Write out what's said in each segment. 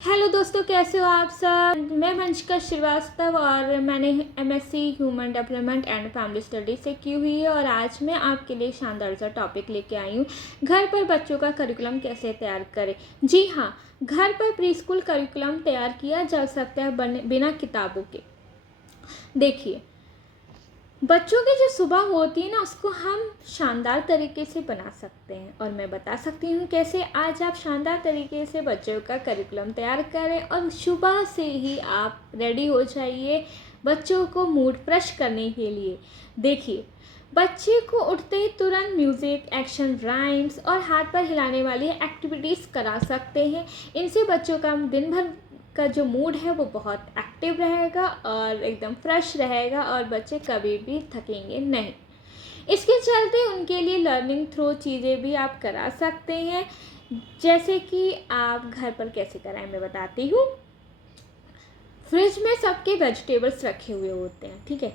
Hello दोस्तों, कैसे हो आप सब। मैं वंशिका श्रीवास्तव और मैंने MSc human development and family study से की हुई है। और आज मैं आपके लिए शानदार सा टॉपिक लेके आई हूँ, घर पर बच्चों का करिकुलम कैसे तैयार करें। जी हाँ, घर पर प्री स्कूल करिकुलम तैयार किया जा सकता है बिना किताबों के। देखिए, बच्चों की जो सुबह होती है ना, उसको हम शानदार तरीके से बना सकते हैं और मैं बता सकती हूँ कैसे। आज आप शानदार तरीके से बच्चों का करिकुलम तैयार करें और सुबह से ही आप रेडी हो जाइए बच्चों को मूड फ्रेश करने के लिए। देखिए, बच्चे को उठते ही तुरंत म्यूज़िक, एक्शन, राइम्स और हाथ पैर हिलाने वाली एक्टिविटीज़ करा सकते हैं। इनसे बच्चों का दिन भर का जो मूड है वो बहुत एक्टिव रहेगा और एकदम फ्रेश रहेगा और बच्चे कभी भी थकेंगे नहीं। इसके चलते उनके लिए लर्निंग थ्रू चीज़ें भी आप करा सकते हैं। जैसे कि आप घर पर कैसे कराएं मैं बताती हूँ। फ्रिज में सबके वेजिटेबल्स रखे हुए होते हैं, ठीक है,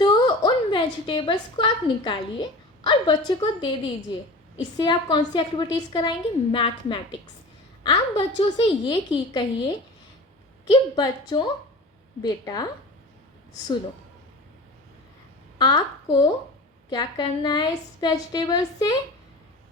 तो उन वेजिटेबल्स को आप निकालिए और बच्चे को दे दीजिए। इससे आप कौन सी एक्टिविटीज़ कराएंगे? मैथमेटिक्स। आप बच्चों से ये कहिए कि बच्चों, बेटा सुनो, आपको क्या करना है इस वेजिटेबल से?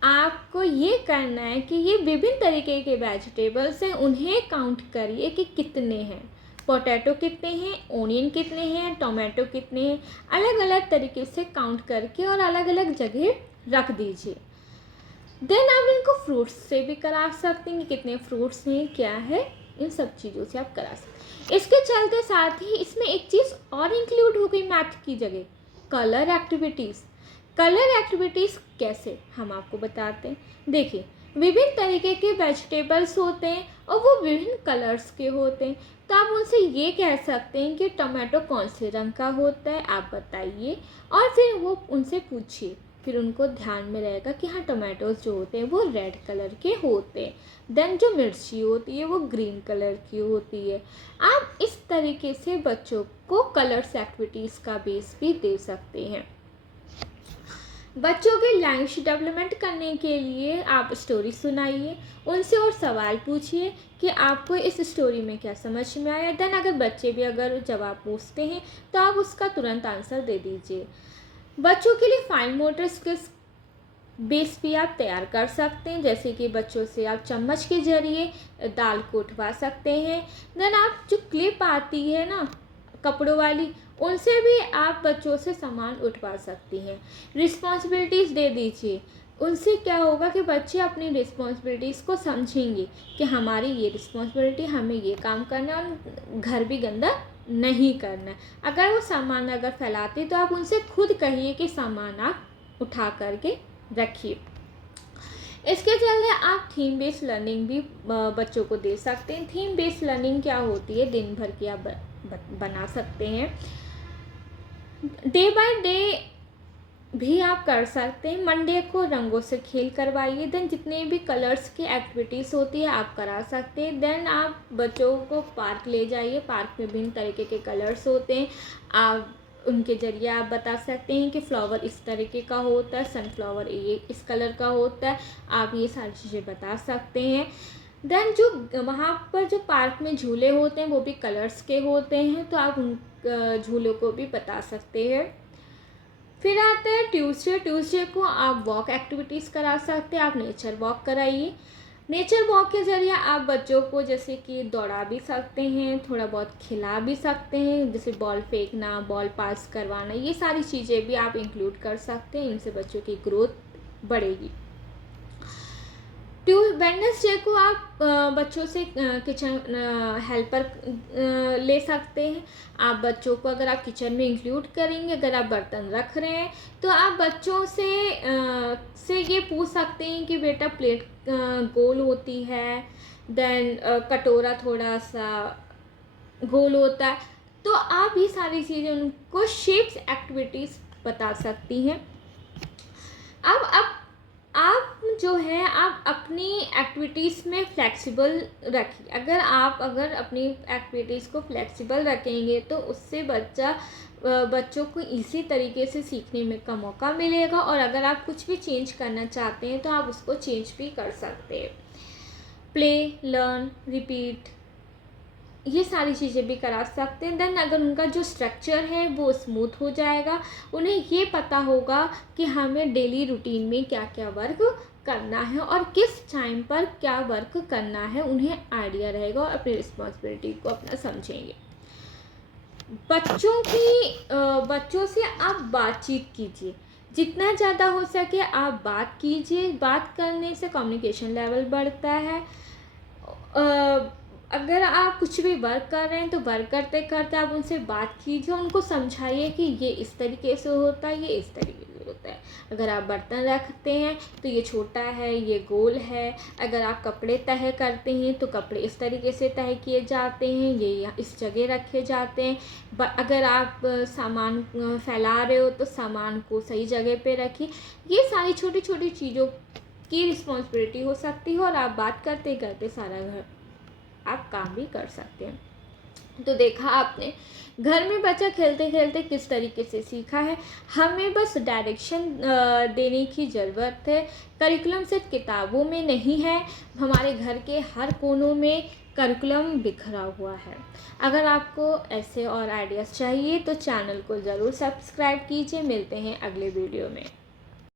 आपको ये करना है कि ये विभिन्न तरीके के वेजिटेबल्स हैं, उन्हें काउंट करिए कि कितने हैं। पोटैटो कितने हैं, ओनियन कितने हैं, टोमेटो कितने हैं, अलग अलग तरीके से काउंट करके और अलग अलग जगह रख दीजिए। देन आप इनको फ्रूट्स से भी करा सकते हैं कि कितने फ्रूट्स हैं, क्या है, इन सब चीज़ों से आप करा सकते हैं। इसके चलते साथ ही इसमें एक चीज़ और इंक्लूड हो गई मैथ की जगह, कलर एक्टिविटीज़। कलर एक्टिविटीज़ कैसे, हम आपको बताते हैं। देखिए, विभिन्न तरीके के वेजिटेबल्स होते हैं और वो विभिन्न कलर्स के होते हैं। तो आप उनसे ये कह सकते हैं कि टमाटो कौन से रंग का होता है, आप बताइए। और फिर वो उनसे पूछिए, फिर उनको ध्यान में रहेगा कि हाँ, टमाटोज जो होते हैं वो रेड कलर के होते हैं। देन जो मिर्ची होती है वो ग्रीन कलर की होती है। आप इस तरीके से बच्चों को कलर्स एक्टिविटीज़ का बेस भी दे सकते हैं। बच्चों के लैंग्वेज डेवलपमेंट करने के लिए आप स्टोरी सुनाइए, उनसे और सवाल पूछिए कि आपको इस स्टोरी में क्या समझ में आया। देन अगर बच्चे भी अगर जवाब पूछते हैं तो आप उसका तुरंत आंसर दे दीजिए। बच्चों के लिए फाइन मोटर स्किल्स बेस भी आप तैयार कर सकते हैं। जैसे कि बच्चों से आप चम्मच के जरिए दाल को उठवा सकते हैं। देन आप जो क्लिप आती है ना कपड़ों वाली, उनसे भी आप बच्चों से सामान उठवा सकती हैं। रिस्पॉन्सिबिलिटीज़ दे दीजिए, उनसे क्या होगा कि बच्चे अपनी रिस्पॉन्सिबिलिटीज़ को समझेंगे कि हमारी ये रिस्पॉन्सिबिलिटी, हमें ये काम करना है और घर भी गंदा नहीं करना है। अगर वो सामान अगर फैलाते तो आप उनसे खुद कहिए कि सामान आप उठा करके रखिए। इसके चलते आप थीम बेस्ड लर्निंग भी बच्चों को दे सकते हैं। थीम बेस्ड लर्निंग क्या होती है, दिन भर की आप बना सकते हैं। डे बाय डे भी आप कर सकते हैं। मंडे को रंगों से खेल करवाइए। देन जितने भी कलर्स की एक्टिविटीज़ होती है आप करा सकते हैं। देन आप बच्चों को पार्क ले जाइए, पार्क में विभिन्न तरीके के कलर्स होते हैं। आप उनके ज़रिए आप बता सकते हैं कि फ्लावर इस तरीके का होता है, सनफ्लावर ये इस कलर का होता है। आप ये सारी चीज़ें बता सकते हैं। देन जो वहाँ पर जो पार्क में झूले होते हैं वो भी कलर्स के होते हैं, तो आप उन झूलों को भी बता सकते हैं। फिर आते हैं ट्यूसडे को आप वॉक एक्टिविटीज़ करा सकते हैं। आप नेचर वॉक कराइए। नेचर वॉक के ज़रिए आप बच्चों को जैसे कि दौड़ा भी सकते हैं, थोड़ा बहुत खिला भी सकते हैं, जैसे बॉल फेंकना, बॉल पास करवाना, ये सारी चीज़ें भी आप इंक्लूड कर सकते हैं। इनसे बच्चों की ग्रोथ बढ़ेगी। वेडनेसडे को आप बच्चों से किचन हेल्पर ले सकते हैं। आप बच्चों को अगर आप किचन में इंक्लूड करेंगे, अगर आप बर्तन रख रहे हैं तो आप बच्चों से ये पूछ सकते हैं कि बेटा प्लेट गोल होती है, देन कटोरा थोड़ा सा गोल होता है, तो आप ये सारी चीज़ें उनको शेप्स एक्टिविटीज़ बता सकती हैं। अब आप जो है आप अपनी एक्टिविटीज़ में फ्लेक्सिबल रखिए। अगर अपनी एक्टिविटीज़ को फ्लेक्सिबल रखेंगे तो उससे बच्चों को इसी तरीके से सीखने में का मौका मिलेगा। और अगर आप कुछ भी चेंज करना चाहते हैं तो आप उसको चेंज भी कर सकते हैं। प्ले, लर्न, रिपीट, ये सारी चीज़ें भी करा सकते हैं। देन अगर उनका जो स्ट्रक्चर है वो स्मूथ हो जाएगा, उन्हें ये पता होगा कि हमें डेली रूटीन में क्या क्या वर्क करना है और किस टाइम पर क्या वर्क करना है, उन्हें आइडिया रहेगा और अपनी रिस्पॉन्सिबिलिटी को अपना समझेंगे। बच्चों से आप बातचीत कीजिए, जितना ज़्यादा हो सके आप बात कीजिए। बात करने से कम्युनिकेशन लेवल बढ़ता है। अगर आप कुछ भी वर्क कर रहे हैं तो वर्क करते करते आप उनसे बात कीजिए, उनको समझाइए कि ये इस तरीके से होता है, ये इस तरीके से होता है। अगर आप बर्तन रखते हैं तो ये छोटा है, ये गोल है। अगर आप कपड़े तह करते हैं तो कपड़े इस तरीके से तह किए जाते हैं, ये इस जगह रखे जाते हैं। अगर आप सामान फैला रहे हो तो सामान को सही जगह पे रखिए। ये सारी छोटी छोटी चीज़ों की रिस्पॉन्सिबिलिटी हो सकती है और आप बात करते करते सारा घर आप काम भी कर सकते हैं। तो देखा आपने घर में बच्चा खेलते खेलते किस तरीके से सीखा है। हमें बस डायरेक्शन देने की ज़रूरत है। करिकुलम सिर्फ किताबों में नहीं है, हमारे घर के हर कोनों में करिकुलम बिखरा हुआ है। अगर आपको ऐसे और आइडियाज़ चाहिए तो चैनल को ज़रूर सब्सक्राइब कीजिए। मिलते हैं अगले वीडियो में।